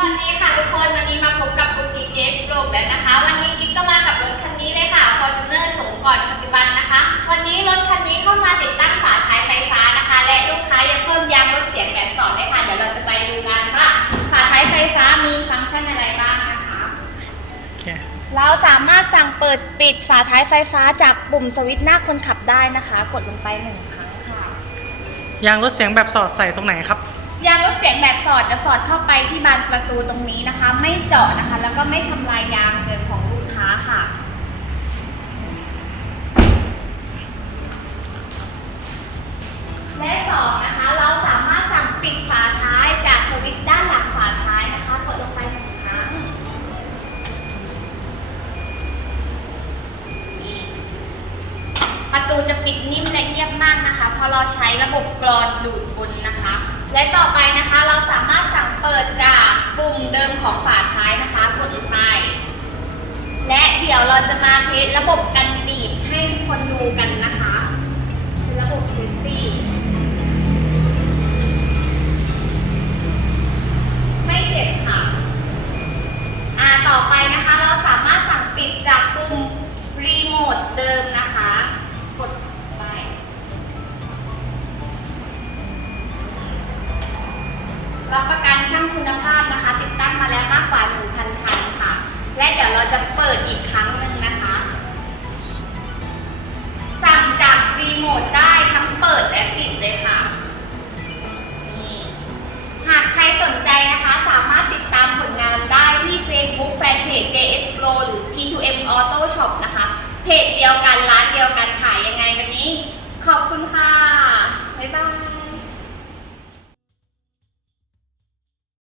วัสดีค่ะทุกคน วันนี้มาพบกับกุ๊กกิ๊กเจสโลกแล้วนะคะ วันนี้กิ๊กก็มากับรถคันนี้เลยค่ะ Fortuner โฉมก่อนปัจจุบันนะคะ วันนี้รถคันนี้เข้ามาติดตั้งฝาท้ายไฟฟ้านะคะ และลูกค้ายังเพิ่มยางลดเสียงแบบสองด้วยค่ะ เดี๋ยวเราจะไปดูกันว่าฝาท้ายไฟฟ้ามีฟังก์ชันอะไรบ้างนะคะโอเคเราสามารถสั่งเปิดปิดฝาท้ายไฟฟ้าจากปุ่มสวิตช์หน้าคนขับได้นะคะ กดลงไปหนึ่งครั้งค่ะ ยางลดเสียงแบบสอดใส่ตรงไหนครับ ยางลดเสียงแบบสอดจะสอดเข้าไปที่บานประตูตรงนี้นะคะ ไม่เจาะนะคะ แล้วก็ไม่ทำลายยางเดิมของลูกค้าค่ะและสองนะคะเราสามารถสั่งปิดฝาท้ายจากสวิตช์ด้านหลังฝาท้ายนะคะกดลงไปหนึ่งครั้งประตูจะปิดนิ่มและเงียบมากนะคะพราะเราใช้ระบบกรอนดูดฝุ่นนะคะ และต่อไปนะคะเราสามารถสั่งเปิดจากปุ่มเดิมของฝาท้ายนะคะกดลงไปและเดี๋ยวเราจะมาเทสระบบกัน จะเปิดอีกครั้งหนึ่งนะคะ สั่งจากรีโมทได้ทั้งเปิดและปิดเลยค่ะนี่หากใครสนใจนะคะ สามารถติดตามผลงานได้ที่ Facebook Fanpage JS Pro หรือ P2M Auto Shop นะคะ เพจเดียวกันร้านเดียวกันขาย